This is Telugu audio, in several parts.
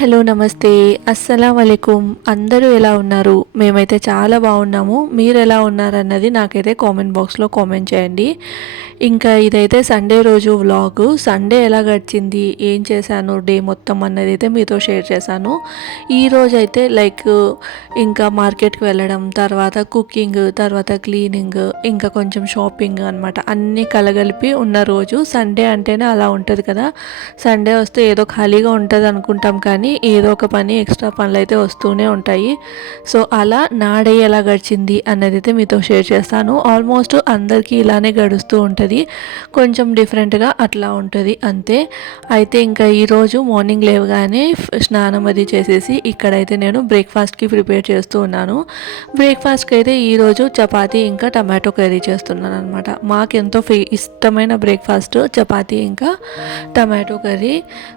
హలో నమస్తే అస్సలం వాలేకుమ్ అందరూ ఎలా ఉన్నారు? మేమైతే చాలా బాగున్నాము. మీరు ఎలా ఉన్నారన్నది నాకైతే కామెంట్ బాక్స్లో కామెంట్ చేయండి. ఇంకా ఇదైతే సండే రోజు వ్లాగ్. సండే ఎలా గడిచింది, ఏం చేశాను డే మొత్తం అన్నది అయితే మీతో షేర్ చేశాను. ఈరోజు అయితే ఇంకా మార్కెట్కి వెళ్ళడం, తర్వాత కుకింగ్, తర్వాత క్లీనింగ్, ఇంకా కొంచెం షాపింగ్ అనమాట. అన్నీ కలగలిపి ఉన్న రోజు. సండే అంటేనే అలా ఉంటుంది కదా. సండే వస్తే ఏదో ఖాళీగా ఉంటుంది అనుకుంటాం, కానీ ఏదో ఒక పని, ఎక్స్ట్రా పనులు అయితే వస్తూనే ఉంటాయి. సో అలా నా డే ఎలా గడిచింది అన్నది అయితే మీతో షేర్ చేస్తాను. ఆల్మోస్ట్ అందరికీ ఇలానే గడుస్తూ ఉంటుంది, కొంచెం డిఫరెంట్గా అట్లా ఉంటుంది అంతే. అయితే ఇంకా ఈరోజు మార్నింగ్ లేవగానే స్నానం అది చేసేసి ఇక్కడైతే నేను బ్రేక్ఫాస్ట్కి ప్రిపేర్ చేస్తూ ఉన్నాను. బ్రేక్ఫాస్ట్కి అయితే ఈరోజు చపాతీ ఇంకా టమాటో కర్రీ చేస్తున్నాను అనమాట. మాకెంతో ఇష్టమైన బ్రేక్ఫాస్ట్ చపాతీ ఇంకా టమాటో కర్రీ.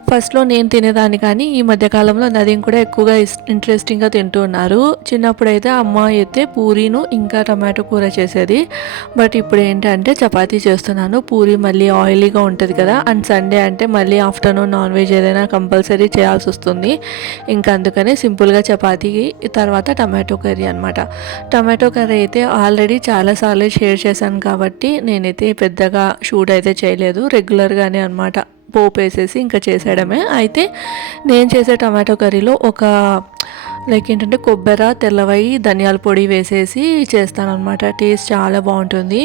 ఫస్ట్లో నేను తినేదాన్ని, కానీ ఈ మధ్యకాలంలో నదీం కూడా ఎక్కువగా ఇంట్రెస్టింగ్గా తింటూ ఉన్నారు. చిన్నప్పుడైతే అమ్మ అయితే పూరీను ఇంకా టమాటో కూర చేసేది, బట్ ఇప్పుడు ఏంటంటే చపాతీ చేస్తున్నాను. పూరీ మళ్ళీ ఆయిలీగా ఉంటుంది కదా, అండ్ సండే అంటే మళ్ళీ ఆఫ్టర్నూన్ నాన్ వెజ్ ఏదైనా కంపల్సరీ చేయాల్సి వస్తుంది. ఇంకా అందుకనే సింపుల్గా చపాతీ తర్వాత టమాటో కర్రీ అనమాట. టమాటో కర్రీ అయితే ఆల్రెడీ చాలాసార్లు షేర్ చేశాను కాబట్టి నేనైతే పెద్దగా షూట్ అయితే చేయలేదు, రెగ్యులర్గానే అనమాట. పోపు వేసేసి ఇంకా చేసేయడమే. అయితే నేను చేసే టమాటో కర్రీలో ఏంటంటే కొబ్బరి, తెల్లవై, ధనియాల పొడి వేసేసి చేస్తానన్నమాట. టేస్ట్ చాలా బాగుంటుంది.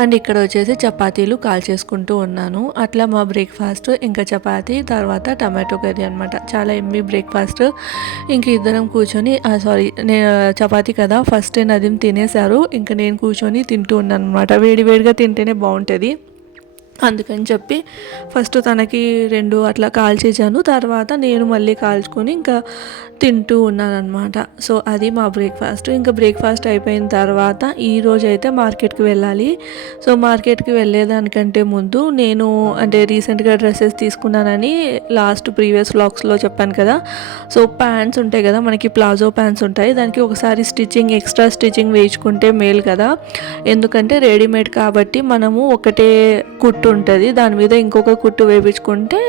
అండ్ ఇక్కడ వచ్చేసి చపాతీలు కాల్చేసుకుంటూ ఉన్నాను. అట్లా మా బ్రేక్ఫాస్ట్ ఇంకా చపాతీ తర్వాత టమాటో కర్రీ అనమాట. చాలా ఎమ్మి బ్రేక్ఫాస్ట్. ఇంక ఇద్దరం కూర్చొని నేను చపాతీ కదా, ఫస్ట్ నదీం తినేశారు, ఇంకా నేను కూర్చొని తింటూ ఉన్నాను అనమాట. వేడివేడిగా తింటేనే బాగుంటుంది, అందుకని చెప్పి ఫస్ట్ తనకి 2 అట్లా కాల్చేసాను, తర్వాత నేను మళ్ళీ కాల్చుకొని ఇంకా తింటూ ఉన్నానమాట. సో అది మా బ్రేక్ఫాస్ట్. ఇంకా బ్రేక్ఫాస్ట్ అయిపోయిన తర్వాత ఈరోజు అయితే మార్కెట్కి వెళ్ళాలి. సో మార్కెట్కి వెళ్ళేదానికంటే ముందు నేను రీసెంట్గా డ్రెస్సెస్ తీసుకున్నానని ప్రీవియస్ వ్లాగ్స్లో చెప్పాను కదా. సో ప్యాంట్స్ ఉంటాయి కదా, మనకి ప్లాజో ప్యాంట్స్ ఉంటాయి, దానికి ఒకసారి ఎక్స్ట్రా స్టిచ్చింగ్ వేయించుకుంటే మేలు కదా. ఎందుకంటే రెడీమేడ్ కాబట్టి మనము ఒకటే కుట్టు ఉంటుంది, దాని మీద ఇంకొక కుట్టు వేయించుకుంటే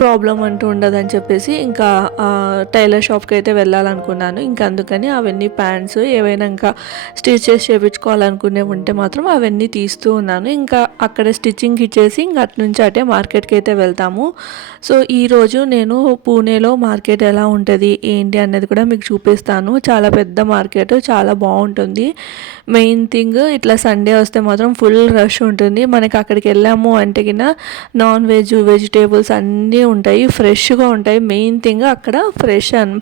ప్రాబ్లం అంటూ ఉండదని చెప్పేసి ఇంకా టైలర్ షాప్కి అయితే వెళ్ళాలనుకున్నాను. ఇంకా అందుకని అవన్నీ ప్యాంట్స్ ఏవైనా ఇంకా స్టిచెస్ చేయించుకోవాలనుకునే ఉంటే మాత్రం అవన్నీ తీస్తూ ఉన్నాను. ఇంకా అక్కడ స్టిచ్చింగ్ ఇచ్చేసి ఇంకా అటు నుంచి అటే మార్కెట్కి అయితే వెళ్తాము. సో ఈరోజు నేను పూణేలో మార్కెట్ ఎలా ఉంటుంది ఏంటి అన్నది కూడా మీకు చూపిస్తాను. చాలా పెద్ద మార్కెట్, చాలా బాగుంటుంది. మెయిన్ థింగ్ ఇట్లా సండే వస్తే మాత్రం ఫుల్ రష్ ఉంటుంది. మనకి అక్కడికి వెళ్ళాము అంటే కింద నాన్ వెజ్, వెజిటేబుల్స్ అన్నీ ఉంటాయి, ఫ్రెష్గా ఉంటాయి. మెయిన్ థింగ్ అక్కడ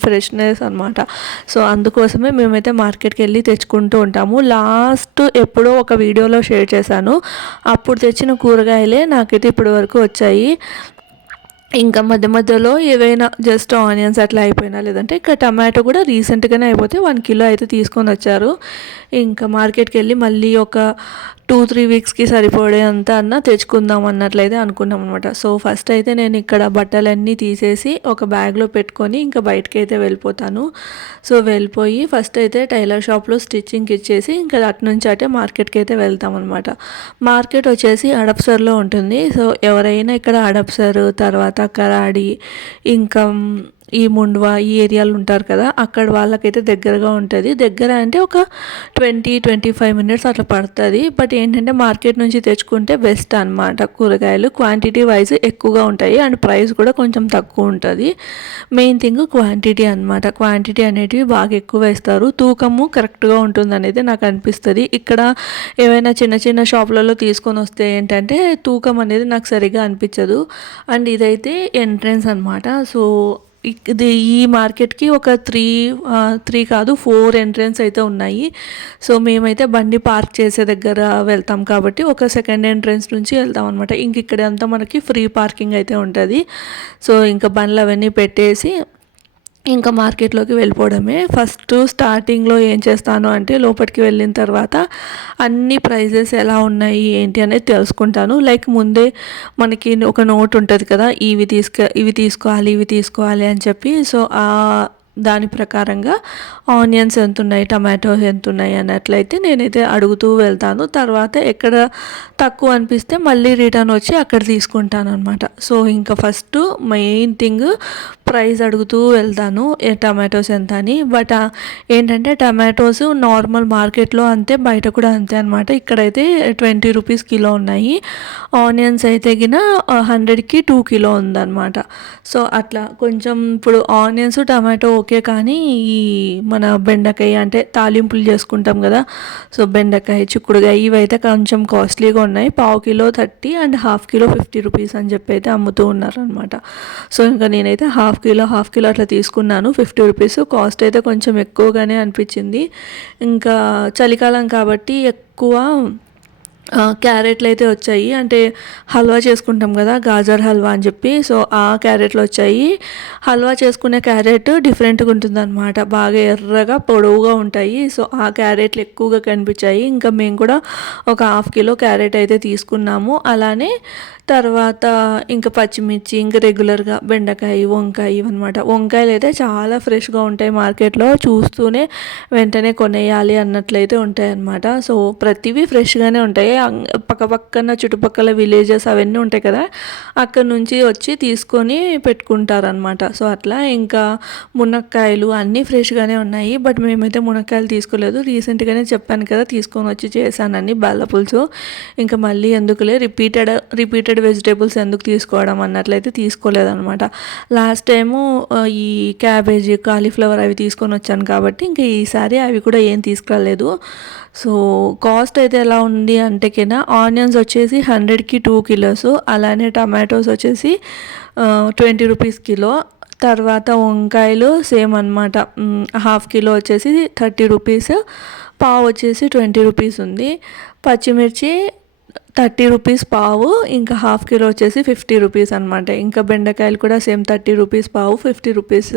ఫ్రెష్నెస్ అనమాట. సో అందుకోసమే మేమైతే మార్కెట్కి వెళ్ళి తెచ్చుకుంటూ ఉంటాము. ఎప్పుడో ఒక వీడియోలో షేర్ చేశాను, అప్పుడు తెచ్చిన కూరగాయలే నాకైతే ఇప్పటి వరకు వచ్చాయి. ఇంకా మధ్య మధ్యలో ఏవైనా జస్ట్ ఆనియన్స్ అట్లా అయిపోయినా, లేదంటే ఇక్కడ టమాటో కూడా రీసెంట్గానే అయిపోతే 1 కిలో అయితే తీసుకొని వచ్చారు. ఇంకా మార్కెట్కి వెళ్ళి మళ్ళీ ఒక 2-3 వీక్స్కి సరిపడే అంతా తెచ్చుకుందాం అన్నట్లయితే అనుకున్నాం అనమాట. సో ఫస్ట్ అయితే నేను ఇక్కడ బట్టలన్నీ తీసేసి ఒక బ్యాగ్లో పెట్టుకొని ఇంకా బయటకి అయితే వెళ్ళిపోతాను. సో వెళ్ళిపోయి ఫస్ట్ అయితే టైలర్ షాప్లో స్టిచ్చింగ్కి ఇచ్చేసి ఇంకా అటు నుంచి అటే మార్కెట్కి అయితే వెళ్తాం అనమాట. మార్కెట్ వచ్చేసి హడప్సర్లో ఉంటుంది. సో ఎవరైనా ఇక్కడ హడప్సర్, తర్వాత కరాడి, ఇంకా ఈ ముండ్వా ఈ ఏరియాలో ఉంటారు కదా, అక్కడ వాళ్ళకైతే దగ్గరగా ఉంటుంది. దగ్గర అంటే ఒక 20-25 మినిట్స్ అట్లా పడుతుంది. బట్ ఏంటంటే మార్కెట్ నుంచి తెచ్చుకుంటే బెస్ట్ అనమాట. కూరగాయలు క్వాంటిటీ వైజ్ ఎక్కువగా ఉంటాయి అండ్ ప్రైస్ కూడా కొంచెం తక్కువ ఉంటుంది. మెయిన్ థింగ్ క్వాంటిటీ అనమాట. క్వాంటిటీ అనేటివి బాగా ఎక్కువ వేస్తారు, తూకము కరెక్ట్గా ఉంటుంది అనేది నాకు అనిపిస్తుంది. ఇక్కడ ఏవైనా చిన్న చిన్న షాపులలో తీసుకొని వస్తే ఏంటంటే తూకం అనేది నాకు సరిగా అనిపించదు. అండ్ ఇదైతే ఎంట్రన్స్ అనమాట. సో ఈ మార్కెట్కి ఒక 3 కాదు 4 ఎంట్రన్స్ అయితే ఉన్నాయి. సో మేమైతే బండి పార్క్ చేసే దగ్గర వెళ్తాం కాబట్టి ఒక సెకండ్ ఎంట్రన్స్ నుంచి వెళ్తాం అనమాట. ఇంక ఇక్కడ అంతా మనకి ఫ్రీ పార్కింగ్ అయితే ఉంటుంది. సో ఇంకా బండ్లు అవన్నీ పెట్టేసి ఇంకా మార్కెట్లోకి వెళ్ళిపోవడమే. ఫస్ట్ స్టార్టింగ్లో ఏం చేస్తాను అంటే లోపలికి వెళ్ళిన తర్వాత అన్ని ప్రైజెస్ ఎలా ఉన్నాయి ఏంటి అనేది తెలుసుకుంటాను. ముందే మనకి ఒక నోట్ ఉంటుంది కదా, ఇవి తీసుకోవాలి అని చెప్పి. సో దాని ప్రకారంగా ఆనియన్స్ ఎంత ఉన్నాయి, టమాటోస్ ఎంత ఉన్నాయి అన్నట్లయితే నేనైతే అడుగుతూ వెళ్తాను. తర్వాత ఎక్కడ తక్కువ అనిపిస్తే మళ్ళీ రిటర్న్ వచ్చి అక్కడ తీసుకుంటాను అనమాట. సో ఇంకా ఫస్ట్ మెయిన్ థింగ్ ప్రైస్ అడుగుతూ వెళ్తాను, టమాటోస్ ఎంత అని. బట్ ఏంటంటే టమాటోస్ నార్మల్ మార్కెట్లో అంతే, బయట కూడా అంతే అనమాట. ఇక్కడైతే 20 రూపీస్ కిలో ఉన్నాయి. ఆనియన్స్ అయితే గిన 100కి 2 కిలో ఉందన్నమాట. సో అట్లా కొంచెం ఇప్పుడు ఆనియన్స్ టమాటో ఓకే, కానీ ఈ మన బెండకాయ అంటే తాలింపులు చేసుకుంటాం కదా, సో బెండకాయ చిక్కుడుకాయ ఇవైతే కొంచెం కాస్ట్లీగా ఉన్నాయి. పావు kilo 30 and half kilo 50 rupees అని చెప్పి అయితే అమ్ముతూ ఉన్నారనమాట. సో ఇంకా నేనైతే హాఫ్ కిలో అట్లా తీసుకున్నాను. 50 రూపీస్ కాస్ట్ అయితే కొంచెం ఎక్కువగానే అనిపించింది. ఇంకా చలికాలం కాబట్టి ఎక్కువ క్యారెట్లు అయితే వచ్చాయి. అంటే హల్వా చేసుకుంటాం కదా, గాజర్ హల్వా అని చెప్పి, సో ఆ క్యారెట్లు వచ్చాయి. హల్వా చేసుకునే క్యారెట్ డిఫరెంట్గా ఉంటుందన్నమాట, బాగా ఎర్రగా పొడవుగా ఉంటాయి. సో ఆ క్యారెట్లు ఎక్కువగా కనిపించాయి. ఇంకా మేము కూడా ఒక హాఫ్ కిలో క్యారెట్ అయితే తీసుకున్నాము. అలానే తర్వాత ఇంకా పచ్చిమిర్చి, ఇంకా రెగ్యులర్గా బెండకాయ, వంకాయ ఇవన్నమాట. వంకాయలు అయితే చాలా ఫ్రెష్గా ఉంటాయి మార్కెట్లో, చూస్తూనే వెంటనే కొనేయాలి అన్నట్లయితే ఉంటాయి అన్నమాట. సో ప్రతివీ ఫ్రెష్గానే ఉంటాయి. పక్కపక్కన చుట్టుపక్కల విలేజెస్ అవన్నీ ఉంటాయి కదా, అక్కడ నుంచి వచ్చి తీసుకొని పెట్టుకుంటారనమాట. సో అట్లా ఇంకా మునక్కాయలు అన్నీ ఫ్రెష్గానే ఉన్నాయి. బట్ మేమైతే మునక్కాయలు తీసుకోలేదు. రీసెంట్గానే చెప్పాను కదా తీసుకొని వచ్చి చేశానని బెల్ల పులుసు. ఇంకా మళ్ళీ ఎందుకులే రిపీటెడ్ వెజిటేబుల్స్ ఎందుకు తీసుకోవడం అన్నట్లయితే తీసుకోలేదనమాట. లాస్ట్ టైము ఈ క్యాబేజీ, కాలీఫ్లవర్ అవి తీసుకొని వచ్చాను కాబట్టి ఇంకా ఈసారి అవి కూడా ఏం తీసుకురాలేదు. సో కాస్ట్ అయితే ఎలా ఉంది అంటే కింద ఆనియన్స్ వచ్చేసి 100కి 2 కిలోస్, అలానే టమాటోస్ వచ్చేసి 20 రూపీస్ కిలో. తర్వాత వంకాయలు సేమ్ అనమాట, హాఫ్ కిలో వచ్చేసి 30 రూపీస్, పావు వచ్చేసి 20 రూపీస్ ఉంది. పచ్చిమిర్చి 30 రూపీస్ పావు, ఇంకా హాఫ్ కిలో వచ్చేసి 50 రూపీస్ అనమాట. ఇంకా బెండకాయలు కూడా సేమ్ 30 రూపీస్ పావు, 50 రూపీస్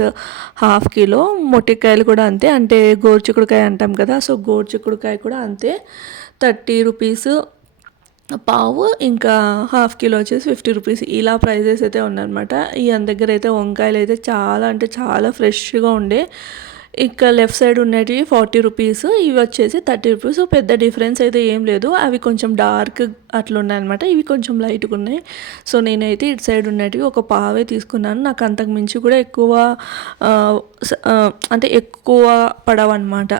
హాఫ్ కిలో. మొట్టికాయలు కూడా అంతే, అంటే గోరుచిక్కుడుకాయ అంటాం కదా, సో గోరుచిక్కుడుకాయ కూడా అంతే 30 రూపీస్ పావు, ఇంకా హాఫ్ కిలో వచ్చేసి 50 రూపీస్. ఇలా ప్రైజెస్ అయితే ఉన్నాయన్నమాట. ఈ దగ్గర అయితే వంకాయలు అయితే చాలా అంటే చాలా ఫ్రెష్గా ఉండే. ఇక్కడ లెఫ్ట్ సైడ్ ఉండేటివి 40 రూపీస్, ఇవి వచ్చేసి 30 రూపీస్. పెద్ద డిఫరెన్స్ అయితే ఏం లేదు, అవి కొంచెం డార్క్ అట్లా ఉన్నాయన్నమాట, ఇవి కొంచెం లైట్గా ఉన్నాయి. సో నేనైతే ఇటు సైడ్ ఉన్నటివి ఒక పావే తీసుకున్నాను. నాకు అంతకు మించి కూడా ఎక్కువ అంటే ఎక్కువ పడవన్నమాట,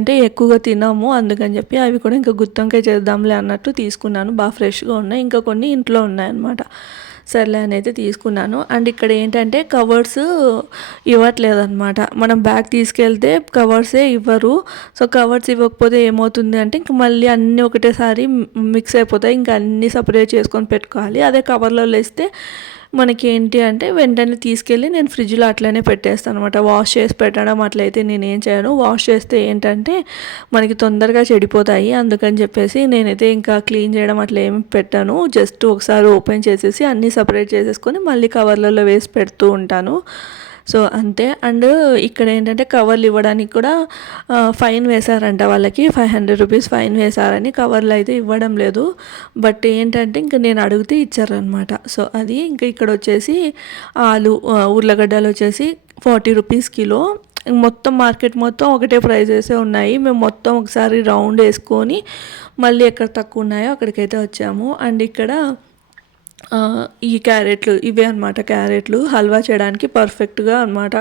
అంటే ఎక్కువగా తినము, అందుకని చెప్పి అవి కూడా ఇంకా గుత్తొంకాయ చేద్దాంలే అన్నట్టు తీసుకున్నాను. బాగా ఫ్రెష్గా ఉన్నాయి. ఇంకా కొన్ని ఇంట్లో ఉన్నాయన్నమాట. సర్లే అని అయితే తీసుకున్నాను. అండ్ ఇక్కడ ఏంటంటే కవర్స్ ఇవ్వట్లేదన్నమాట. మనం బ్యాగ్ తీసుకెళ్తే కవర్సే ఇవ్వరు. సో కవర్స్ ఇవ్వకపోతే ఏమవుతుంది అంటే ఇంక మళ్ళీ అన్నీ ఒకటేసారి మిక్స్ అయిపోతాయి, ఇంకా అన్నీ సపరేట్ చేసుకొని పెట్టుకోవాలి. అదే కవర్లో వేస్తే మనకి ఏంటి అంటే వెంటనే తీసుకెళ్ళి నేను ఫ్రిడ్జ్లో అట్లనే పెట్టేస్తాను అనమాట. వాష్ చేసి పెట్టడం అట్లయితే నేనేం చేయను. వాష్ చేస్తే ఏంటంటే మనకి తొందరగా చెడిపోతాయి, అందుకని చెప్పేసి నేనైతే ఇంకా క్లీన్ చేయడం అట్లా ఏమి పెట్టాను. జస్ట్ ఒకసారి ఓపెన్ చేసేసి అన్నీ సపరేట్ చేసేసుకొని మళ్ళీ కవర్లలో వేసి పెడుతూ ఉంటాను. సో అంతే. అండ్ ఇక్కడ ఏంటంటే కవర్లు ఇవ్వడానికి కూడా ఫైన్ వేశారంట, వాళ్ళకి 500 రూపీస్ ఫైన్ వేశారని కవర్లు అయితే ఇవ్వడం లేదు. బట్ ఏంటంటే ఇంకా నేను అడిగితే ఇచ్చారనమాట. సో అది ఇంకా ఇక్కడ వచ్చేసి ఉర్లగడ్డలు వచ్చేసి 40 రూపీస్ కిలో. మొత్తం మార్కెట్ మొత్తం ఒకటే ప్రైజెసే ఉన్నాయి. మేము మొత్తం ఒకసారి రౌండ్ వేసుకొని మళ్ళీ ఎక్కడ తక్కువ ఉన్నాయో అక్కడికైతే వచ్చాము. అండ్ ఇక్కడ ఈ క్యారెట్లు ఇవే అనమాట. క్యారెట్లు హల్వా చేయడానికి పర్ఫెక్ట్గా అనమాట,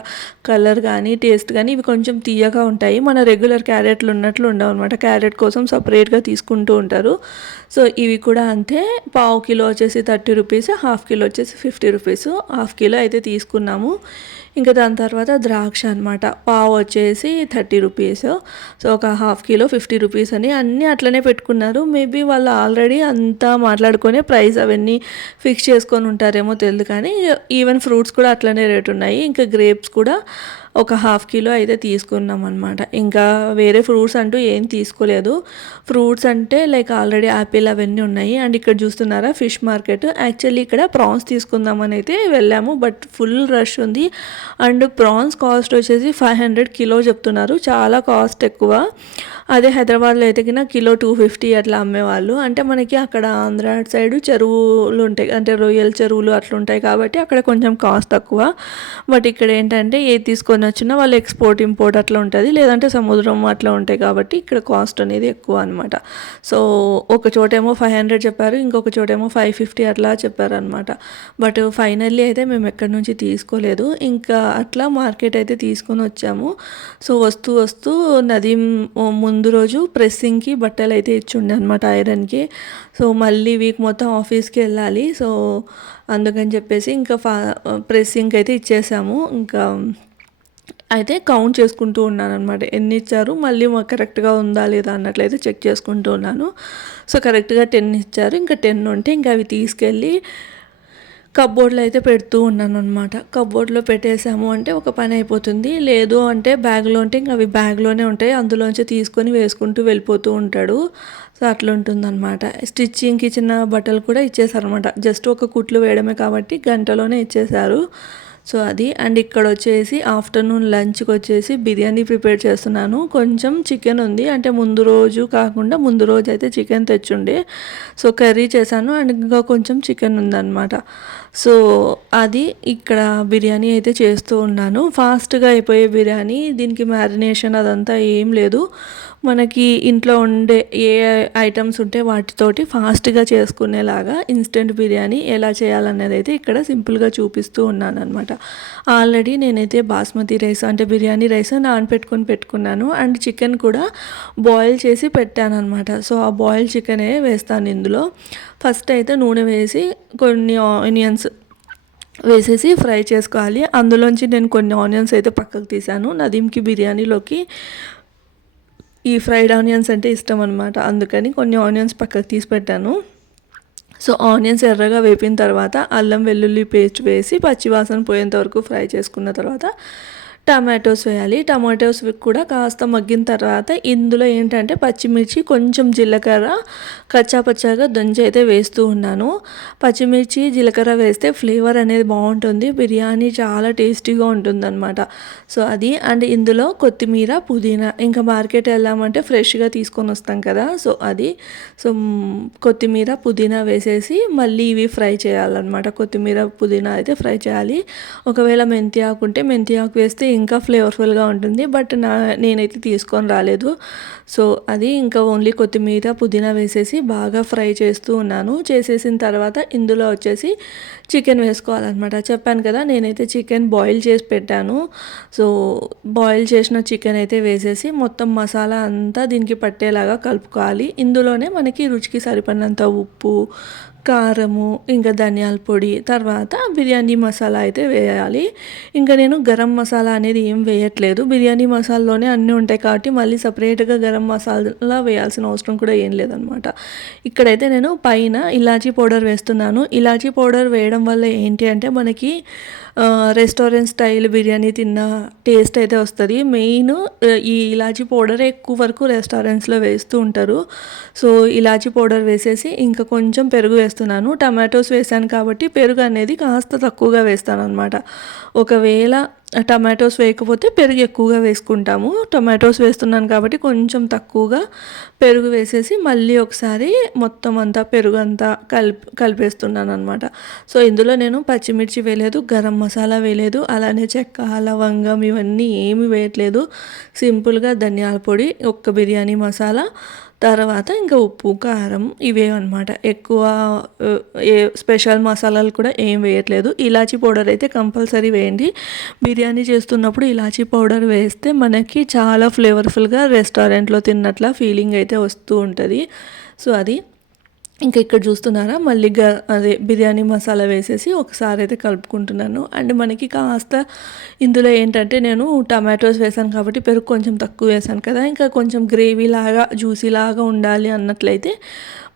కలర్ కానీ టేస్ట్ కానీ ఇవి కొంచెం తీయగా ఉంటాయి. మన రెగ్యులర్ క్యారెట్లు ఉన్నట్లు ఉండవు అనమాట, క్యారెట్ కోసం సపరేట్గా తీసుకుంటూ ఉంటారు. సో ఇవి కూడా అంతే. పావు కిలో వచ్చేసి 30 రూపీస్, హాఫ్ కిలో వచ్చేసి 50 రూపీస్. హాఫ్ కిలో అయితే తీసుకున్నాము. ఇంకా దాని తర్వాత ద్రాక్ష అనమాట, పావు వచ్చేసి 30 రూపీస్. సో ఒక హాఫ్ కిలో 50 రూపీస్ అని అన్నీ అట్లనే పెట్టుకున్నారు. మేబీ వాళ్ళు ఆల్రెడీ అంతా మాట్లాడుకొని ప్రైస్ అవన్నీ ఫిక్స్ చేసుకొని ఉంటారేమో తెలియదు, కానీ ఈవెన్ ఫ్రూట్స్ కూడా అట్లనే రేట్ ఉన్నాయి. ఇంకా గ్రేప్స్ కూడా ఒక హాఫ్ కిలో అయితే తీసుకున్నాం అనమాట. ఇంకా వేరే ఫ్రూట్స్ అంటూ ఏం తీసుకోలేదు. ఫ్రూట్స్ అంటే లైక్ ఆల్రెడీ యాపిల్ అవన్నీ ఉన్నాయి. అండ్ ఇక్కడ చూస్తున్నారా ఫిష్ మార్కెట్. యాక్చువల్లీ ఇక్కడ ప్రాన్స్ తీసుకుందామని అయితే వెళ్ళాము, బట్ ఫుల్ రష్ ఉంది. అండ్ ప్రాన్స్ కాస్ట్ వచ్చేసి 500 కిలో చెప్తున్నారు, చాలా కాస్ట్ ఎక్కువ. అదే హైదరాబాద్లో అయితే కిలో 250 అట్లా అమ్మేవాళ్ళు. అంటే మనకి అక్కడ ఆంధ్ర సైడ్ చెరువులు ఉంటాయి, అంటే రొయ్యల చెరువులు అట్లా ఉంటాయి కాబట్టి అక్కడ కొంచెం కాస్ట్ తక్కువ. బట్ ఇక్కడ ఏంటంటే ఏది తీసుకొని వచ్చినా వాళ్ళు ఎక్స్పోర్ట్ ఇంపోర్ట్ అట్లా ఉంటుంది, లేదంటే సముద్రం అట్లా ఉంటాయి కాబట్టి ఇక్కడ కాస్ట్ అనేది ఎక్కువ అనమాట. సో ఒక చోటేమో 500 చెప్పారు, ఇంకొక చోటేమో 550 అట్లా చెప్పారనమాట. బట్ ఫైనల్లీ అయితే మేము ఎక్కడి నుంచి తీసుకోలేదు, ఇంకా అట్లా మార్కెట్ అయితే తీసుకొని వచ్చాము. సో వస్తూ వస్తూ నదీం ముందు రోజు ప్రెస్సింగ్కి బట్టలు అయితే ఇచ్చిండే అనమాట, ఐరన్కి. సో మళ్ళీ వీక్ మొత్తం ఆఫీస్కి వెళ్ళాలి, సో అందుకని చెప్పేసి ఇంకా ప్రెస్సింగ్కి అయితే ఇచ్చేసాము. ఇంకా అయితే కౌంట్ చేసుకుంటూ ఉన్నాను అనమాట, ఎన్ని ఇచ్చారు, మళ్ళీ మాకు కరెక్ట్గా ఉందా లేదా అన్నట్లయితే చెక్ చేసుకుంటూ ఉన్నాను. సో కరెక్ట్గా 10 ఇచ్చారు, ఇంకా 10 ఉంటే ఇంకా అవి తీసుకెళ్ళి కప్బోర్డ్లో అయితే పెడుతూ ఉన్నాను అనమాట. కప్బోర్డ్లో పెట్టేసాము అంటే ఒక పని అయిపోతుంది, లేదు అంటే బ్యాగ్లో ఉంటే ఇంకా అవి బ్యాగ్లోనే ఉంటాయి, అందులోంచి తీసుకొని వేసుకుంటూ వెళ్ళిపోతూ ఉంటాడు. సో అట్లా ఉంటుందన్నమాట. స్టిచ్చింగ్కి చిన్న బట్టలు కూడా ఇచ్చేసారనమాట, జస్ట్ ఒక కుట్లు వేయడమే కాబట్టి గంటలోనే ఇచ్చేసారు. సో అది. అండ్ ఇక్కడ వచ్చేసి ఆఫ్టర్నూన్ లంచ్కి వచ్చేసి బిర్యానీ ప్రిపేర్ చేస్తున్నాను. కొంచెం చికెన్ ఉంది, అంటే ముందు రోజు కాకుండా ముందు రోజు అయితే చికెన్ తెచ్చుండే, సో కర్రీ చేశాను అండ్ ఇంకా కొంచెం చికెన్ ఉందన్నమాట. సో అది ఇక్కడ బిర్యానీ అయితే చేస్తూ ఉన్నాను. ఫాస్ట్గా అయిపోయే బిర్యానీ, దీనికి మ్యారినేషన్ అదంతా ఏం లేదు, మనకి ఇంట్లో ఉండే ఏ ఐటమ్స్ ఉంటే వాటితోటి ఫాస్ట్గా చేసుకునేలాగా ఇన్స్టెంట్ బిర్యానీ ఎలా చేయాలనేది అయితే ఇక్కడ సింపుల్గా చూపిస్తూ ఉన్నాను అనమాట. ఆల్రెడీ నేనైతే బాస్మతి రైస్ అంటే బిర్యానీ రైస్ నానపెట్టుకొని పెట్టుకున్నాను, అండ్ చికెన్ కూడా బాయిల్ చేసి పెట్టాను అనమాట. సో ఆ బాయిల్ చికెనే వేస్తాను ఇందులో. ఫస్ట్ అయితే నూనె వేసి కొన్ని ఆనియన్స్ వేసేసి ఫ్రై చేసుకోవాలి. అందులోంచి నేను కొన్ని ఆనియన్స్ అయితే పక్కకు తీసాను, నదీంకి బిర్యానీలోకి ఈ ఫ్రైడ్ ఆనియన్స్ అంటే ఇష్టం అనమాట, అందుకని కొన్ని ఆనియన్స్ పక్కకు తీసి పెట్టాను. సో ఆనియన్స్ ఎర్రగా వేపిన తర్వాత అల్లం వెల్లుల్లి పేస్ట్ వేసి పచ్చివాసన పోయేంత వరకు ఫ్రై చేసుకున్న తర్వాత టమాటోస్ వేయాలి. టమాటోస్ కూడా కాస్త మగ్గిన తర్వాత ఇందులో ఏంటంటే పచ్చిమిర్చి, కొంచెం జీలకర్ర కచ్చాపచ్చాగా దంచి అయితే వేస్తూ ఉన్నాను. పచ్చిమిర్చి జీలకర్ర వేస్తే ఫ్లేవర్ అనేది బాగుంటుంది, బిర్యానీ చాలా టేస్టీగా ఉంటుందన్నమాట. సో అది. అండ్ ఇందులో కొత్తిమీర, పుదీనా, ఇంకా మార్కెట్ వెళ్ళామంటే ఫ్రెష్గా తీసుకొని వస్తాం కదా, సో అది. సో కొత్తిమీర, పుదీనా వేసేసి మళ్ళీ ఇవి ఫ్రై చేయాలన్నమాట. కొత్తిమీర, పుదీనా అయితే ఫ్రై చేయాలి. ఒకవేళ మెంతి ఆకు ఉంటే మెంతి ఆకు వేస్తే ఇంకా ఫ్లేవర్ఫుల్గా ఉంటుంది, బట్ నేనైతే తీసుకొని రాలేదు. సో అది. ఇంకా ఓన్లీ కొత్తిమీర, పుదీనా వేసేసి బాగా ఫ్రై చేస్తూ ఉన్నాను. చేసేసిన తర్వాత ఇందులో వచ్చేసి చికెన్ వేసుకోవాలన్నమాట. చెప్పాను కదా నేనైతే చికెన్ బాయిల్ చేసి పెట్టాను. సో బాయిల్ చేసిన చికెన్ అయితే వేసేసి మొత్తం మసాలా అంతా దీనికి పట్టేలాగా కలుపుకోవాలి. ఇందులోనే మనకి రుచికి సరిపడినంత ఉప్పు, కారము, ఇంకా ధనియాల పొడి, తర్వాత బిర్యానీ మసాలా అయితే వేయాలి. ఇంకా నేను గరం మసాలా అనేది ఏం వేయట్లేదు, బిర్యానీ మసాలాలోనే అన్నీ ఉంటాయి కాబట్టి మళ్ళీ సపరేట్గా గరం మసాలా వేయాల్సిన అవసరం కూడా ఏం లేదనమాట. ఇక్కడైతే నేను పైన ఇలాచీ పౌడర్ వేస్తున్నాను. ఇలాచీ పౌడర్ వేయడం వల్ల ఏంటి అంటే మనకి రెస్టారెంట్ స్టైల్ బిర్యానీ తిన్న టేస్ట్ అయితే వస్తుంది. మెయిన్ ఈ ఇలాచీ పౌడర్ ఎక్కువ వరకు రెస్టారెంట్స్లో వేస్తూ ఉంటారు. సో ఇలాచీ పౌడర్ వేసేసి ఇంకా కొంచెం పెరుగు వేస్తున్నాను. టమాటోస్ వేసాను కాబట్టి పెరుగు అనేది కాస్త తక్కువగా వేస్తాను అనమాట. ఒకవేళ టమాటోస్ వేయకపోతే పెరుగు ఎక్కువగా వేసుకుంటాము, టమాటోస్ వేస్తున్నాను కాబట్టి కొంచెం తక్కువగా పెరుగు వేసేసి మళ్ళీ ఒకసారి మొత్తం అంతా పెరుగు అంతా కలిపేస్తున్నాను అనమాట. సో ఇందులో నేను పచ్చిమిర్చి వేయలేదు, గరం మసాలా వేయలేదు, అలానే చెక్క, లవంగం ఇవన్నీ ఏమి వేయట్లేదు. సింపుల్గా ధనియాల పొడి, ఒక్క బిర్యానీ మసాలా, తర్వాత ఇంకా ఉప్పు, కారం ఇవే అనమాట. ఎక్కువ ఏ స్పెషల్ మసాలాలు కూడా ఏం వేయట్లేదు. ఇలాచీ పౌడర్ అయితే కంపల్సరీ వేయండి. బిర్యానీ చేస్తున్నప్పుడు ఇలాచీ పౌడర్ వేస్తే మనకి చాలా ఫ్లేవర్ఫుల్గా రెస్టారెంట్లో తిన్నట్ల ఫీలింగ్ అయితే వస్తూ ఉంటుంది. సో అది. ఇంకా ఇక్కడ చూస్తున్నారా మళ్ళీ అదే బిర్యానీ మసాలా వేసేసి ఒకసారి అయితే కలుపుకుంటున్నాను. అండ్ మనకి కాస్త ఇందులో ఏంటంటే నేను టమాటోస్ వేసాను కాబట్టి పెరుగు కొంచెం తక్కువ వేసాను కదా, ఇంకా కొంచెం గ్రేవీ లాగా జ్యూసీ లాగా ఉండాలి అన్నట్లయితే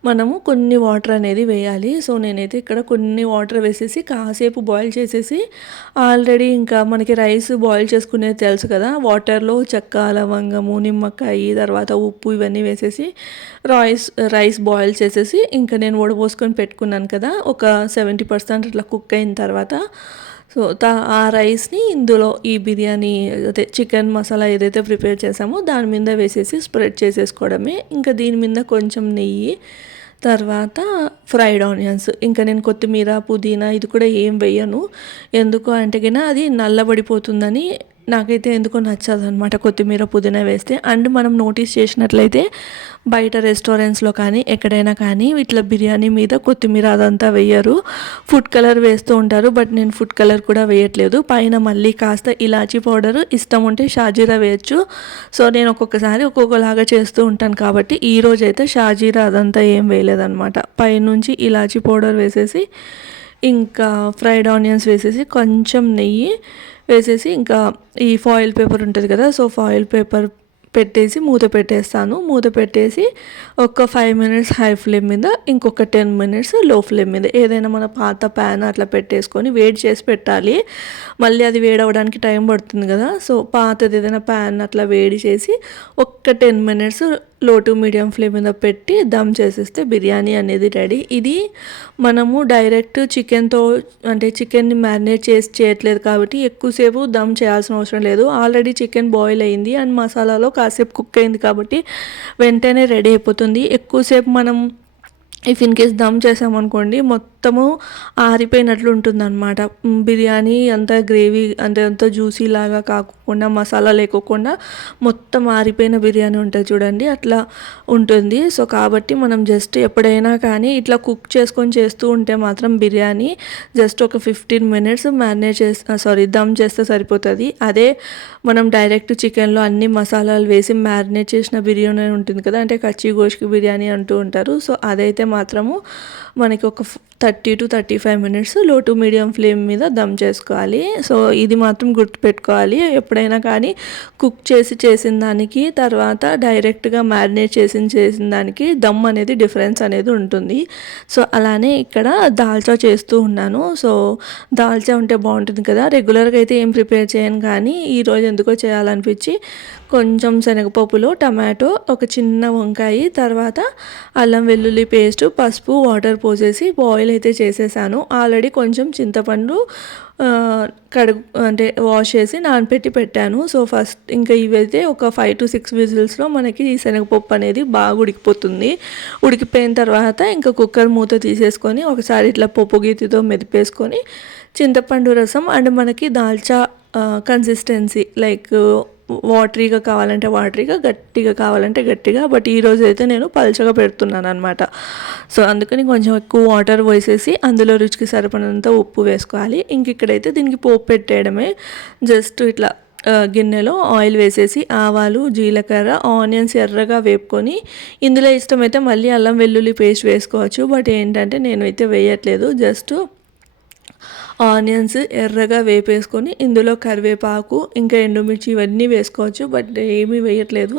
మనము కొన్ని వాటర్ అనేది వేయాలి. సో నేనైతే ఇక్కడ కొన్ని వాటర్ వేసేసి కాసేపు బాయిల్ చేసేసి, ఆల్రెడీ ఇంకా మనకి రైస్ బాయిల్ చేసుకునేది తెలుసు కదా, వాటర్లో చెక్క, లవంగము, నిమ్మకాయ, తర్వాత ఉప్పు ఇవన్నీ వేసేసి రైస్ బాయిల్ చేసేసి ఇంకా నేను వడపోసుకొని పెట్టుకున్నాను కదా, ఒక 70% అట్లా కుక్ అయిన తర్వాత సో ఆ రైస్ని ఇందులో ఈ బిర్యానీ అదే చికెన్ మసాలా ఏదైతే ప్రిపేర్ చేసామో దాని మీద వేసేసి స్ప్రెడ్ చేసేసుకోవడమే. ఇంకా దీని మీద కొంచెం నెయ్యి, తర్వాత ఫ్రైడ్ ఆనియన్స్, ఇంకా నేను కొత్తిమీర, పుదీనా ఇది కూడా ఏం వేయను. ఎందుకు అంటే అది నల్లబడిపోతుందని నాకైతే ఎందుకో నచ్చదనమాట కొత్తిమీర, పుదీనా వేస్తే. అండ్ మనం నోటీస్ చేసినట్లయితే బయట రెస్టారెంట్స్లో కానీ ఎక్కడైనా కానీ ఇట్లా బిర్యానీ మీద కొత్తిమీర అదంతా వేయరు, ఫుడ్ కలర్ వేస్తూ ఉంటారు. బట్ నేను ఫుడ్ కలర్ కూడా వేయట్లేదు. పైన మళ్ళీ కాస్త ఇలాచీ పౌడర్, ఇష్టం ఉంటే షాజీరా వేయచ్చు. సో నేను ఒక్కొక్కసారి ఒక్కొక్కలాగా చేస్తూ ఉంటాను కాబట్టి ఈరోజు అయితే షాజీరా అదంతా ఏం వేయలేదన్నమాట. పైనుంచి ఇలాచీ పౌడర్ వేసేసి, ఇంకా ఫ్రైడ్ ఆనియన్స్ వేసేసి, కొంచెం నెయ్యి వేసేసి, ఇంకా ఈ ఫాయిల్ పేపర్ ఉంటుంది కదా, సో ఫాయిల్ పేపర్ పెట్టేసి మూత పెట్టేస్తాను. మూత పెట్టేసి ఒక 5 మినిట్స్ హై ఫ్లేమ్ మీద, ఇంకొక 10 మినిట్స్ లో ఫ్లేమ్ మీద, ఏదైనా మన పాత ప్యాన్ అట్లా పెట్టేసుకొని వేడి చేసి పెట్టాలి. మళ్ళీ అది వేడవడానికి టైం పడుతుంది కదా, సో పాతది ఏదైనా ప్యాన్ అట్లా వేడి చేసి ఒక్క 10 మినిట్స్ లో టు మీడియం ఫ్లేమ్ మీద పెట్టి దమ్ చేసేస్తే బిర్యానీ అనేది రెడీ. ఇది మనము డైరెక్ట్ చికెన్తో, అంటే చికెన్ని మ్యారినేట్ చేసి చేయట్లేదు కాబట్టి ఎక్కువసేపు దమ్ చేయాల్సిన అవసరం లేదు. ఆల్రెడీ చికెన్ బాయిల్ అయింది అండ్ మసాలాలో కాసేపు కుక్ అయింది కాబట్టి వెంటనే రెడీ అయిపోతుంది. ఎక్కువసేపు మనం ఇఫ్ ఇన్ కేస్ దమ్ చేసామనుకోండి మొత్తము ఆరిపోయినట్లు ఉంటుందన్నమాట. బిర్యానీ అంతా గ్రేవీ అంటే అంత జ్యూసీ లాగా కాకుండా, మసాలా లేకోకుండా మొత్తం ఆరిపోయిన బిర్యానీ ఉంటుంది చూడండి, అట్లా ఉంటుంది. సో కాబట్టి మనం జస్ట్ ఎప్పుడైనా కానీ ఇట్లా కుక్ చేసుకొని చేస్తూ ఉంటే మాత్రం బిర్యానీ జస్ట్ ఒక 15 మినిట్స్ మ్యారినేట్ దమ్ చేస్తే సరిపోతుంది. అదే మనం డైరెక్ట్ చికెన్లో అన్ని మసాలాలు వేసి మ్యారినేట్ చేసిన బిర్యానీ ఉంటుంది కదా, అంటే కచ్చి గోష్కి బిర్యానీ అంటూ ఉంటారు. సో అదైతే మాత్రము మనకి ఒక 30 to 35 మినిట్స్ లో టు మీడియం ఫ్లేమ్ మీద దమ్ చేసుకోవాలి. సో ఇది మాత్రం గుర్తుపెట్టుకోవాలి. ఎప్పుడైనా కానీ కుక్ చేసిన దానికి తర్వాత డైరెక్ట్గా మ్యారినేట్ చేసిన దానికి దమ్ అనేది డిఫరెన్స్ అనేది ఉంటుంది. సో అలానే ఇక్కడ దాల్చా చేస్తూ ఉన్నాను. సో దాల్చా ఉంటే బాగుంటుంది కదా, రెగ్యులర్గా అయితే ఏం ప్రిపేర్ చేయను కానీ ఈరోజు ఎందుకో చేయాలనిపించి కొంచెం శనగపప్పులో టమాటో, ఒక చిన్న వంకాయ, తర్వాత అల్లం వెల్లుల్లి పేస్ట్, పసుపు, వాటర్ పోసేసి బాయిల్ అయితే చేసేసాను. ఆల్రెడీ కొంచెం చింతపండు అంటే వాష్ చేసి నానపెట్టి పెట్టాను. సో ఫస్ట్ ఇంకా ఇవైతే ఒక 5 to 6 విజిల్స్లో మనకి ఈ శనగపప్పు అనేది బాగా ఉడికిపోతుంది. ఉడికిపోయిన తర్వాత ఇంకా కుక్కర్ మూత తీసేసుకొని ఒకసారి ఇట్లా పప్పు గీతితో మెదిపేసుకొని చింతపండు రసం అండ్ మనకి దాల్చా కన్సిస్టెన్సీ లైక్ వాటరీగా కావాలంటే వాటరీగా, గట్టిగా కావాలంటే గట్టిగా. బట్ ఈరోజు అయితే నేను పల్చగా పెడుతున్నాను అనమాట. సో అందుకని కొంచెం ఎక్కువ వాటర్ పోసేసి అందులో రుచికి సరిపడినంత ఉప్పు వేసుకోవాలి. ఇంక ఇక్కడైతే దీనికి పోపు పెట్టేయడమే. జస్ట్ ఇట్లా గిన్నెలో ఆయిల్ వేసేసి ఆవాలు, జీలకర్ర, ఆనియన్స్ ఎర్రగా వేపుకొని, ఇందులో ఇష్టమైతే మళ్ళీ అల్లం వెల్లుల్లి పేస్ట్ వేసుకోవచ్చు. బట్ ఏంటంటే నేనైతే వేయట్లేదు. జస్ట్ ఆనియన్స్ ఎర్రగా వేపేసుకొని ఇందులో కరివేపాకు, ఇంకా ఎండుమిర్చి ఇవన్నీ వేసుకోవచ్చు. బట్ ఏమీ వేయట్లేదు.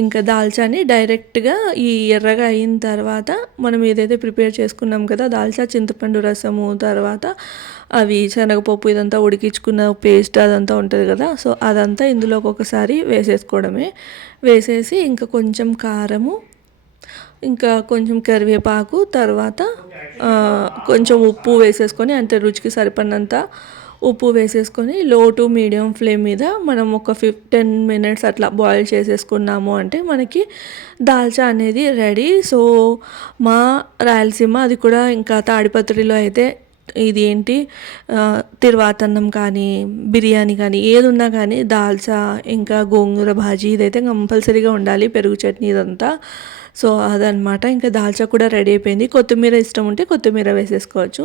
ఇంకా దాల్చాని డైరెక్ట్గా ఈ ఎర్రగా అయిన తర్వాత మనం ఏదైతే ప్రిపేర్ చేసుకున్నాం కదా దాల్చా, చింతపండు రసము, తర్వాత అవి శనగపప్పు ఇదంతా ఉడికించుకున్న పేస్ట్ అదంతా ఉంటుంది కదా, సో అదంతా ఇందులోకి ఒకసారి వేసేసుకోవడమే. వేసేసి ఇంకా కొంచెం కారము, ఇంకా కొంచెం కరివేపాకు, తర్వాత కొంచెం ఉప్పు వేసేసుకొని, అంటే రుచికి సరిపడినంత ఉప్పు వేసేసుకొని లో టు మీడియం ఫ్లేమ్ మీద మనం ఒక 10 మినిట్స్ అట్లా బాయిల్ చేసేసుకున్నాము అంటే మనకి దాల్చా అనేది రెడీ. సో మా రాయలసీమ అది కూడా ఇంకా తాడిపత్రిలో అయితే ఇది ఏంటి తిరువాతన్నం కానీ, బిర్యానీ కానీ, ఏది ఉన్నా కానీ దాల్చా, ఇంకా గోంగూర భాజీ ఇదైతే కంపల్సరీగా ఉండాలి, పెరుగు చట్నీ ఇదంతా. సో అదనమాట. ఇంకా దాల్చా కూడా రెడీ అయిపోయింది. కొత్తిమీర ఇష్టం ఉంటే కొత్తిమీర వేసేసుకోవచ్చు.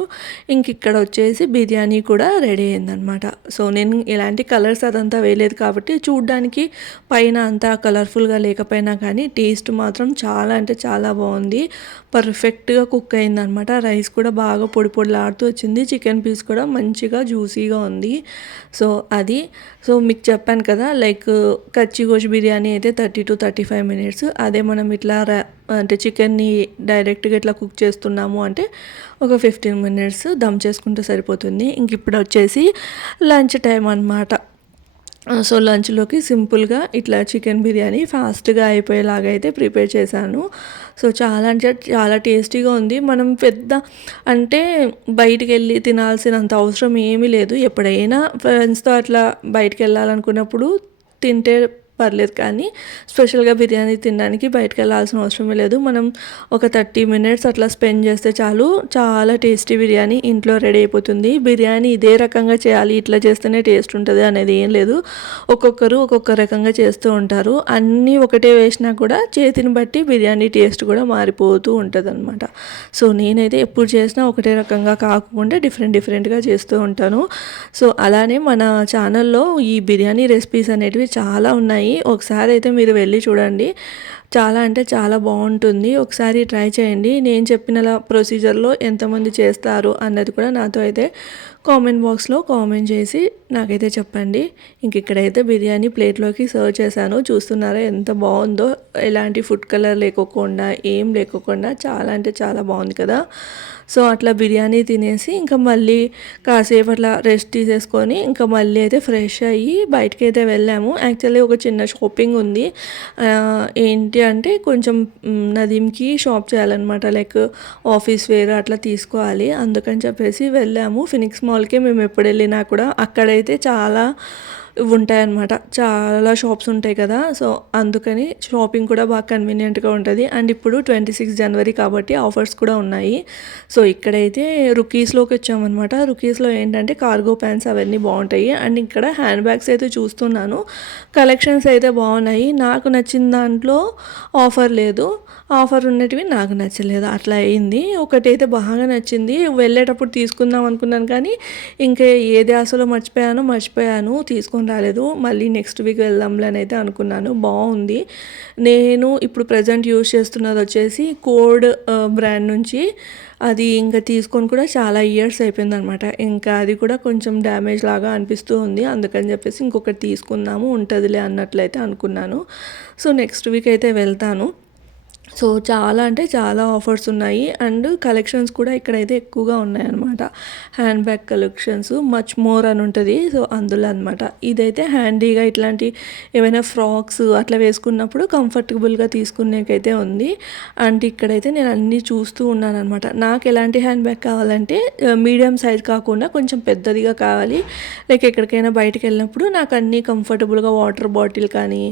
ఇంక ఇక్కడ వచ్చేసి బిర్యానీ కూడా రెడీ అయిందనమాట. సో నేను ఎలాంటి కలర్స్ అదంతా వేయలేదు కాబట్టి చూడ్డానికి పైన అంతా కలర్ఫుల్గా లేకపోయినా కానీ టేస్ట్ మాత్రం చాలా అంటే చాలా బాగుంది. పర్ఫెక్ట్గా కుక్ అయిందనమాట. రైస్ కూడా బాగా పొడి పొడిలాడుతూ వచ్చింది. చికెన్ పీస్ కూడా మంచిగా జ్యూసీగా ఉంది. సో అది సో మీకు చెప్పాను కదా, లైక్ కచ్చి గోష్ బిర్యానీ అయితే 30 to 35 మినిట్స్. అదే మనం ఇట్లా అంటే చికెన్ని డైరెక్ట్గా ఇట్లా కుక్ చేస్తున్నాము అంటే ఒక 15 మినిట్స్ దమ్ చేసుకుంటే సరిపోతుంది. ఇంక ఇప్పుడు వచ్చేసి లంచ్ టైం అనమాట. సో లంచ్లోకి సింపుల్గా ఇట్లా చికెన్ బిర్యానీ ఫాస్ట్గా అయిపోయేలాగా అయితే ప్రిపేర్ చేశాను. సో చాలా అంటే చాలా టేస్టీగా ఉంది. మనం పెద్ద అంటే బయటికి వెళ్ళి తినాల్సినంత అవసరం ఏమీ లేదు. ఎప్పుడైనా ఫ్రెండ్స్తో అట్లా బయటికి వెళ్ళాలనుకున్నప్పుడు తింటే పర్లేదు, కానీ స్పెషల్గా బిర్యానీ తినడానికి బయటకు వెళ్ళాల్సిన అవసరమే లేదు. మనం ఒక 30 మినిట్స్ అట్లా స్పెండ్ చేస్తే చాలు, చాలా టేస్టీ బిర్యానీ ఇంట్లో రెడీ అయిపోతుంది. బిర్యానీ ఇదే రకంగా చేయాలి, ఇట్లా చేస్తేనే టేస్ట్ ఉంటుంది అనేది ఏం లేదు. ఒక్కొక్కరు ఒక్కొక్క రకంగా చేస్తూ ఉంటారు. అన్నీ ఒకటే వేసినా కూడా చేతిని బట్టి బిర్యానీ టేస్ట్ కూడా మారిపోతూ ఉంటుంది అనమాట. సో నేనైతే ఎప్పుడు చేసినా ఒకటే రకంగా కాకుండా డిఫరెంట్గా చేస్తూ ఉంటాను. సో అలానే మన ఛానల్లో ఈ బిర్యానీ రెసిపీస్ అనేటివి చాలా ఉన్నాయి. ఒకసారి అయితే మీరు వెళ్ళి చూడండి, చాలా అంటే చాలా బాగుంటుంది. ఒకసారి ట్రై చేయండి. నేను చెప్పిన ప్రొసీజర్లో ఎంతమంది చేస్తారు అన్నది కూడా నాతో అయితే కామెంట్ బాక్స్లో కామెంట్ చేసి నాకైతే చెప్పండి. ఇంక ఇక్కడైతే బిర్యానీ ప్లేట్లోకి సర్వ్ చేశాను. చూస్తున్నారా ఎంత బాగుందో, ఎలాంటి ఫుడ్ కలర్ లేకోకుండా ఏం లేకోకుండా చాలా అంటే చాలా బాగుంది కదా. సో అట్లా బిర్యానీ తినేసి ఇంకా మళ్ళీ కాసేపు అట్లా రెస్ట్ తీసేసుకొని ఇంకా మళ్ళీ అయితే ఫ్రెష్ అయ్యి బయటకి అయితే వెళ్ళాము. యాక్చువల్లీ ఒక చిన్న షాపింగ్ ఉంది. ఏంటి అంటే కొంచెం నదీమ్కి షాప్ చేయాలన్నమాట, లైక్ ఆఫీస్ వేర్ అట్లా తీసుకోవాలి. అందుకని చెప్పేసి వెళ్ళాము. ఫినిక్స్ మాల్కి మేము ఎప్పుడు వెళ్ళినా కూడా అక్కడైతే చాలా ఉంటాయన్నమాట, చాలా షాప్స్ ఉంటాయి కదా. సో అందుకని షాపింగ్ కూడా బాగా కన్వీనియంట్గా ఉంటుంది. అండ్ ఇప్పుడు 26 జనవరి కాబట్టి ఆఫర్స్ కూడా ఉన్నాయి. సో ఇక్కడైతే రుకీస్లోకి వచ్చామన్నమాట. రుకీస్లో ఏంటంటే కార్గో ప్యాంట్స్ అవన్నీ బాగుంటాయి. అండ్ ఇక్కడ హ్యాండ్ బ్యాగ్స్ అయితే చూస్తున్నాను, కలెక్షన్స్ అయితే బాగున్నాయి. నాకు నచ్చిన దాంట్లో ఆఫర్ లేదు, ఆఫర్ ఉన్నటివి నాకు నచ్చలేదు, అట్లా అయింది. ఒకటైతే బాగా నచ్చింది, వెళ్ళేటప్పుడు తీసుకుందాం అనుకున్నాను కానీ ఇంకా ఏది అసలు మర్చిపోయాను తీసుకొని రాలేదు. మళ్ళీ నెక్స్ట్ వీక్ వెళ్దాంలే అని అయితే అనుకున్నాను. బాగుంది. నేను ఇప్పుడు ప్రజెంట్ యూజ్ చేస్తున్నది వచ్చేసి కోడ్ బ్రాండ్ నుంచి. అది ఇంకా తీసుకొని కూడా చాలా ఇయర్స్ అయిపోయిందనమాట. ఇంకా అది కూడా కొంచెం డ్యామేజ్ లాగా అనిపిస్తూ ఉంది. అందుకని చెప్పేసి ఇంకొకటి తీసుకుందాము ఉంటుందిలే అన్నట్లయితే అనుకున్నాను. సో నెక్స్ట్ వీక్ అయితే వెళ్తాను. సో చాలా అంటే చాలా ఆఫర్స్ ఉన్నాయి. అండ్ కలెక్షన్స్ కూడా ఇక్కడైతే ఎక్కువగా ఉన్నాయన్నమాట. Hand bag collections much more అని ఉంటుంది. సో అందులో అనమాట ఇదైతే హ్యాండీగా ఇట్లాంటి ఏమైనా ఫ్రాక్స్ అట్లా వేసుకున్నప్పుడు కంఫర్టబుల్గా తీసుకునేకైతే ఉంది. అండ్ ఇక్కడైతే నేను అన్నీ చూస్తూ ఉన్నాను అనమాట. నాకు ఎలాంటి హ్యాండ్ బ్యాగ్ కావాలంటే మీడియం సైజ్ కాకుండా కొంచెం పెద్దదిగా కావాలి. లైక్ ఎక్కడికైనా బయటకు వెళ్ళినప్పుడు నాకు అన్నీ కంఫర్టబుల్గా వాటర్ బాటిల్ కానీ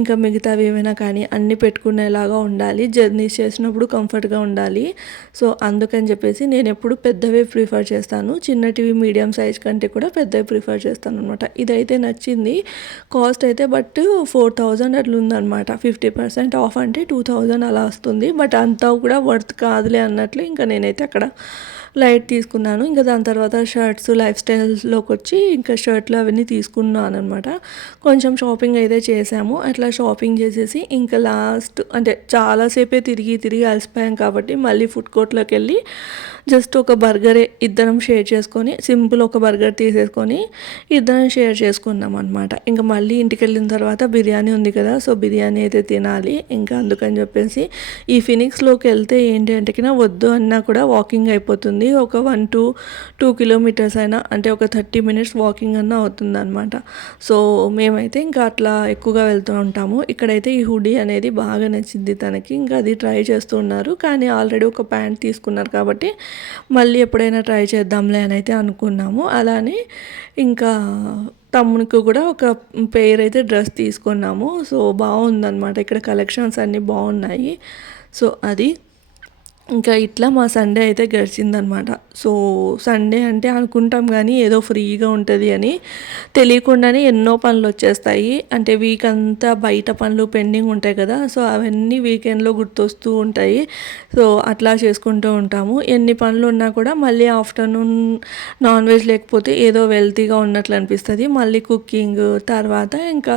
ఇంకా మిగతావి ఏమైనా కానీ అన్నీ పెట్టుకునేలాగా ఉండాలి, జర్నీస్ చేసినప్పుడు కంఫర్ట్గా ఉండాలి. సో అందుకని చెప్పేసి నేను ఎప్పుడు పెద్దవే ప్రిఫర్ చేస్తాను. చిన్నటివి మీడియం సైజ్ కంటే కూడా పెద్దవి ప్రిఫర్ చేస్తాను అనమాట. ఇదైతే నచ్చింది. కాస్ట్ అయితే బట్ 4000 అట్లా ఉందన్నమాట. 50% ఆఫ్ అంటే 2000 అలా వస్తుంది. బట్ అంతా కూడా వర్త్ కాదులే అన్నట్లు ఇంకా నేనైతే అక్కడ లైట్ తీసుకున్నాను. ఇంకా దాని తర్వాత షర్ట్స్ లైఫ్ స్టైల్లోకి వచ్చి ఇంకా షర్ట్లు అవన్నీ తీసుకున్నాను అనమాట. కొంచెం షాపింగ్ అయితే చేసాము. అట్లా షాపింగ్ చేసేసి ఇంకా లాస్ట్ అంటే చాలాసేపే తిరిగి అలసిపోయాం కాబట్టి మళ్ళీ ఫుడ్ కోర్ట్లోకి వెళ్ళి జస్ట్ ఒక బర్గరే ఇద్దరం షేర్ చేసుకొని, సింపుల్ ఒక బర్గర్ తీసేసుకొని ఇద్దరం షేర్ చేసుకున్నాం అనమాట. ఇంకా మళ్ళీ ఇంటికి వెళ్ళిన తర్వాత బిర్యానీ ఉంది కదా, సో బిర్యానీ అయితే తినాలి. ఇంకా అందుకని చెప్పేసి ఈ ఫినిక్స్లోకి వెళ్తే ఏంటి అంటే వద్దు అన్నా కూడా వాకింగ్ అయిపోతుంది. ఒక 1 to 2 కిలోమీటర్స్ అయినా అంటే ఒక 30 మినిట్స్ వాకింగ్ అన్నా అవుతుంది అనమాట. సో మేమైతే ఇంకా అట్లా ఎక్కువగా వెళ్తూ ఉంటాము. ఇక్కడైతే ఈ హుడీ అనేది బాగా నచ్చింది తనకి, ఇంకా అది ట్రై చేస్తూ ఉన్నారు. కానీ ఆల్రెడీ ఒక ప్యాంట్ తీసుకున్నారు కాబట్టి మళ్ళీ ఎప్పుడైనా ట్రై చేద్దాంలే అని అయితే అనుకున్నాము. అలానే ఇంకా తమ్మునికి కూడా ఒక పేర్ అయితే డ్రెస్ తీసుకున్నాము. సో బాగుందన్నమాట. ఇక్కడ కలెక్షన్స్ అన్నీ బాగున్నాయి. సో అది ఇంకా ఇట్లా మా సండే అయితే గడిచిందనమాట. సో సండే అంటే అనుకుంటాం కానీ ఏదో ఫ్రీగా ఉంటుంది అని, తెలియకుండానే ఎన్నో పనులు వచ్చేస్తాయి. అంటే వీక్ అంతా బయట పనులు పెండింగ్ ఉంటాయి కదా, సో అవన్నీ వీకెండ్లో గుర్తొస్తూ ఉంటాయి. సో అట్లా చేసుకుంటూ ఉంటాము. ఎన్ని పనులు ఉన్నా కూడా మళ్ళీ ఆఫ్టర్నూన్ నాన్ వెజ్ లేకపోతే ఏదో వెల్తీగా ఉన్నట్లు అనిపిస్తుంది. మళ్ళీ కుకింగ్ తర్వాత ఇంకా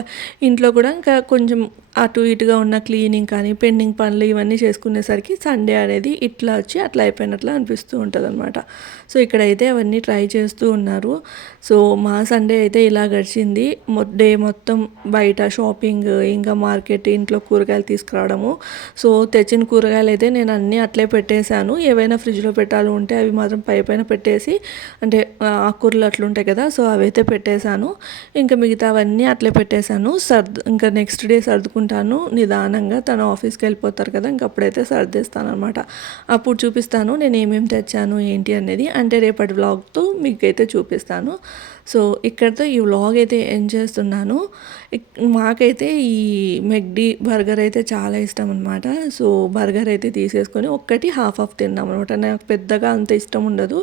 ఇంట్లో కూడా ఇంకా కొంచెం అటు ఇటుగా ఉన్న క్లీనింగ్ కానీ పెండింగ్ పనులు ఇవన్నీ చేసుకునేసరికి సండే అనేది ఇట్లా వచ్చి అట్లా అయిపోయినట్లు అనిపిస్తూ ఉంటుంది అనమాట. సో ఇక్కడైతే అవన్నీ ట్రై చేస్తూ ఉన్నారు. సో మా సండే అయితే ఇలా గడిచింది. డే మొత్తం బయట షాపింగ్, ఇంకా మార్కెట్, ఇంట్లో కూరగాయలు తీసుకురావడము. సో తెచ్చిన కూరగాయలు అయితే నేను అన్నీ అట్లే పెట్టేశాను. ఏవైనా ఫ్రిడ్జ్లో పెట్టాలి ఉంటే అవి మాత్రం పైన పెట్టేసి, అంటే ఆకుకూరలు అట్లుంటాయి కదా, సో అవైతే పెట్టేశాను. ఇంకా మిగతా అవన్నీ అట్లే పెట్టేశాను. ఇంకా నెక్స్ట్ డే సర్దుకునే సర్దుకుంటాను నిదానంగా. తను ఆఫీస్కి వెళ్ళిపోతారు కదా, ఇంకప్పుడైతే సర్దేస్తాను అనమాట. అప్పుడు చూపిస్తాను నేను ఏమేమి తెచ్చాను ఏంటి అనేది, అంటే రేపటి వ్లాగ్తో మీకైతే చూపిస్తాను. సో ఇక్కడితో ఈ వ్లాగ్ అయితే ఎండ్ చేస్తున్నాను. మాకైతే ఈ మెక్డీ బర్గర్ అయితే చాలా ఇష్టం అనమాట. సో బర్గర్ అయితే తీసేసుకొని ఒక్కటి హాఫ్ తిన్నాం అనమాట. నాకు పెద్దగా అంత ఇష్టం ఉండదు,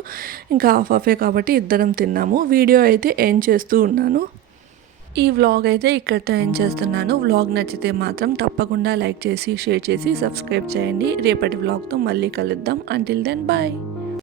ఇంకా హాఫే కాబట్టి ఇద్దరం తిన్నాము. వీడియో అయితే ఎండ్ చేస్తూ ఉన్నాను. ఈ వ్లాగ్ అయితే ఇక్కడితో ఎండ్ చేస్తున్నాను. వ్లాగ్ నచ్చితే మాత్రం తప్పకుండా లైక్ చేసి, షేర్ చేసి, సబ్స్క్రైబ్ చేయండి. రేపటి వ్లాగ్తో మళ్ళీ కలుద్దాం. Until then bye.